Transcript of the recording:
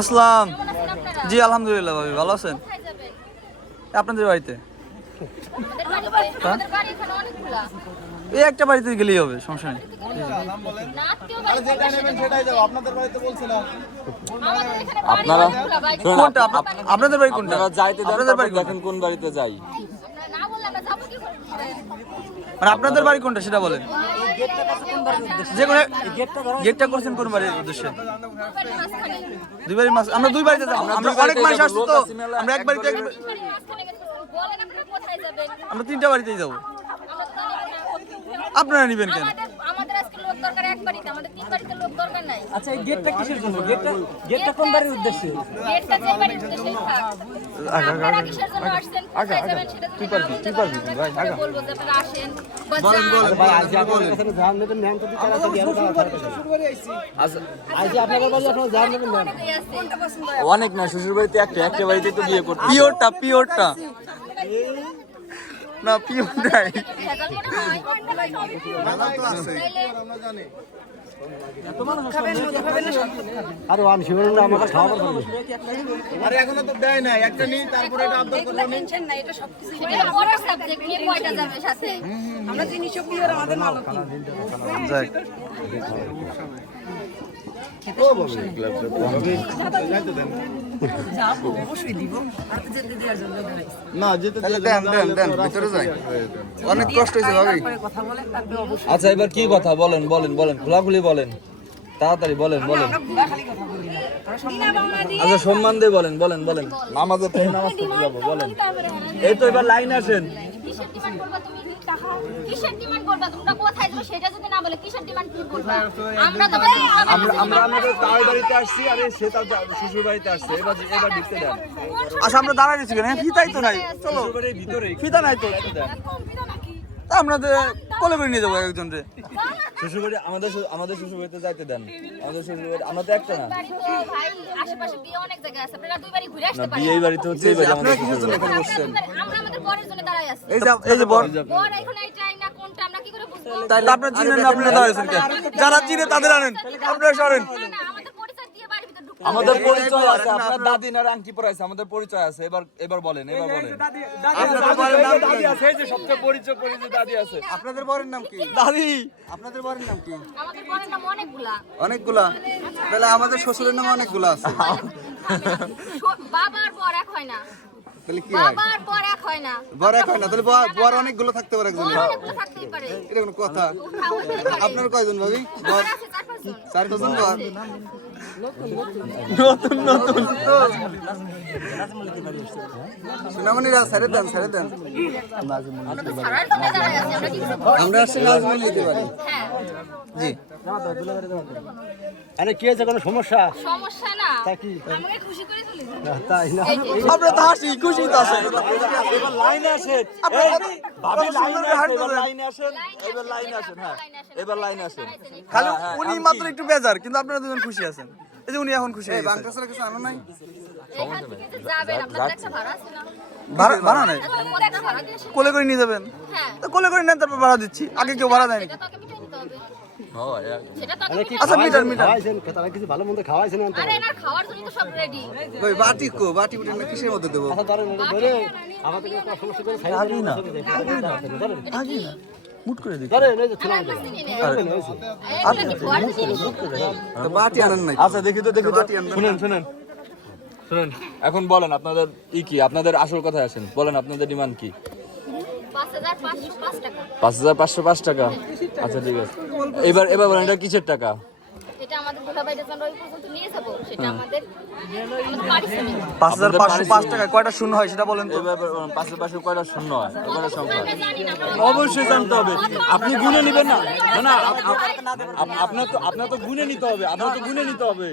আসসালাম। জি আলহামদুলিল্লাহ ভাবি, ভালো আছেন? আপনাদের বাড়িতে এই একটা বাড়িতে গেলেই হবে, সমস্যা নেই। আপনারা কোনটা আপনাদের বাড়ি? কোনটা যাইতে আপনাদের বাড়ি? দেখেন কোন বাড়িতে যাই। মানে আপনাদের বাড়ি কোনটা সেটা বলেন। যে কোনো গেটটা করছেন কোন বাড়ির উদ্দেশ্যে? দুই বাড়ির মাছ, আমরা দুই বাড়িতে যাবো। আমরা অনেক মানুষ আসছি তো, আমরা এক বাড়িতে আমরা তিনটা বাড়িতেই যাবো। আপনারা নিবেন কেন? আমাদের আজকে লোক দরকার এক বাড়িতে, আমাদের তিন বাড়িতে লোক দরকার নাই। আচ্ছা এই গেটটা কিসের জন্য? গেটটা কোন বাড়ির উদ্দেশ্যে? গেটটা যে বাড়ির উদ্দেশ্যেই থাক। আপনারা কিসের জন্য আসছেন? কোথায় যাবেন সেটা তুই পারবি ভাই। আগা বলবো যে আপনারা আসেন। বলেন ভাই আজ আপনাদের কাছে ধান নেবেন ম্যান তো দিতে আছে দিয়ে আজ আপনাদের বাড়ি আপনারা ধান নেবেন ম্যান। অনেক না, শ্বশুর বাড়িতে একটা বাড়িতে তো বিয়ে করতে। পিওরটা না, পিওর নাই। আরে আমি শিবরণ আমাকে খাওয়াবার বলবো। আরে এখনো তো দেয় নাই, একটা নেই তারপরে এটা আবদার করব। টেনশন নাই, এটা সবকিছু এটা বড় সাবজেক্ট নিয়ে কয়টা যাবে সাথে? আমরা জিনিসও পিওর আমাদের মালক কি। যাই ও বাবা অবশ্যই দিব। আর তো যেতে দেওয়ার জন্য না যেতে তাহলে দেন ভিতরে যাই। অনেক কষ্ট হয়েছে ভাবি। কথা বলে তারপরে অবশ্যই আচ্ছা এবার কি কথা বলেন খোলাখুলি বলেন, তাড়াতাড়ি বলেন। আমরা বুড়া খালি কথা বলি না। আচ্ছা সম্মান দিয়ে বলেন। নামাজে নামাজ পড়তে যাবো, বলেন। এই তো এবার লাইন আসেন। কিসের ডিমান্ড করবা তুমি? টাকা কিসের ডিমান্ড করবা? তোমরা কোথায় যাবে সেটা যদি না বলে কিসের ডিমান্ড কি করবা? আমরা তো আমরা আমাদের তার বাড়িতে আসছি, আরে সে তার শ্বশুর বাড়িতে আসছে। এবার ঢুকতে দেন। আচ্ছা আমরা দাঁড়ায় রয়েছি কেন? ফিতাই তো নাই। চলো, শ্বশুর বাড়ির ভিতরে ফিতা নাই তো। তা আপনাদের কোলে করে নিয়ে যাবো একজন রে। শ্বশুর বাড়ি আমাদের শ্বশুর বাড়িতে যাইতে দেন। আমাদের শ্বশুর বাড়ি আমরা তো একটা না। বাড়ি তো ভাই আশেপাশে বিয়ে অনেক জায়গায় আছে, আপনারা দুই বাড়ি ঘুরে আসতে পারেন। বিয়ে বাড়িতে হচ্ছে এই বাড়ি আমাদের শ্বশুর বাড়ি। আমরা আমাদের বরের জন্য দাঁড়াই আছি। এই যে বর, বর এখন এইটাই না কোনটা আমরা কি করে বুঝবো? তাইলে আপনারা চিনেন না, আপনারা দাঁড়াইছেন কেন? যারা চিনে তাদের আনেন, আপনারা সরেন। না না, আমাদের পরিচয় দিয়ে বাড়ির ভিতর ঢুকতে আমাদের পরিচয় আছে, আপনার দাদি না আংটি পরাইছে, আমাদের পরিচয় আছে। এবার বলেন। আপনাদের বরের নাম কি? এই যে সবচেয়ে পরিচয় দাদি আছে। আপনাদের বরের নাম কি? দাদি। আপনাদের বরের নাম কি? আমাদের বরের নাম অনেকগুলা। অনেকগুলা? তাহলে আমাদের শ্বশুরের নাম অনেকগুলা আছে। বাবার বর এক হয় না। তাহলে কি হয়? বাবার বর এক হয় না। বর এক হয় না, তাহলে বর অনেকগুলো থাকতে পারে একজনের। বর অনেকগুলো থাকতেই পারে। এটা কোনো কথা? হতেই পারে। আপনার কয়জন ভাবি? বর আমার আছে 4-5 জন। 4 জন বর। নতুন সোনামণিরা ছেড়ে দেন। আমরা তো ছাড়ার জন্য দাঁড়াই আছি, আমরা কি করবো? আমরা আসলে নাজমুল নিতে পারি। হ্যাঁ, জি। আরে কি আছে কোনো সমস্যা? সমস্যা না। কি? আমাকে খুশি করে চলে যাও। তাই না? আমরা তো হাসি খুশি তো আছে। এবার লাইনে আসেন। ভাবি লাইনে আসেন। এবার লাইনে আসেন। হ্যাঁ, এবার লাইনে আসেন। খালি উনি মাত্র একটু বেজার, কিন্তু আপনারা দুজন খুশি আছেন। এই যে উনি এখন খুশি হয়ে গেছে। বাংকাসের কিছু আনো নাই? এখান থেকে যে যাবেন, আপনাদের একটা ভাড়া আছে না? ভাড়া নাই? পরে একটা ভাড়া দিয়ে আসেন। কোলে করে নিয়ে যাবেন? হ্যাঁ, তো কোলে করে নেন, তারপর ভাড়া দিচ্ছি। আগে কেউ ভাড়া দেয়নি। সেটা তো আগে মিটিয়ে নিতে হবে। হয় সেটা তো আগে আরে কি আচ্ছা, মিটার। খাওয়াইছেন? তারা কিছু ভালো মন্দ খাওয়াইছেন না? আরে এনার খাওয়ার জন্য তো সব রেডি। ওই বাটি উঠে না, কিসের মধ্যে দেবো? ধরেন ধরে আমাদের কোনো সমস্যা করে খাই না। ধরেন মুট করে দিই। ধরেন এই যে ছোলা আর মাছ নিয়ে নেন। ধরেন হয়েছে। এগুলো কি খাওয়ার জিনিস? তো বাটি আনেন নাই? আচ্ছা দেখি তো শুনেন। এখন বলেন আপনাদের কি, আপনাদের আসল কথায় আসেন। বলেন আপনাদের ডিমান্ড কি? 5,505 টাকা। 5,505 টাকা। আচ্ছা ঠিক আছে। এবার বলেন এটা কিসের টাকা? এটা আমাদের দুলাভাইদের জন্য ওই পর্যন্ত নিয়ে যাব। সেটা আমাদের পারিশ্রমিক। 5,505 টাকা কয়টা শূন্য হয় সেটা বলেন তো। এবার 5,500 কয়টা শূন্য হয়? কয়টা সংখ্যা? আমরা জানি না। অবশ্যই জানতে হবে। আপনি গুনে নেবেন না? না আপনার তো গুনে নিতে হবে। আপনার তো গুনে নিতে হবে।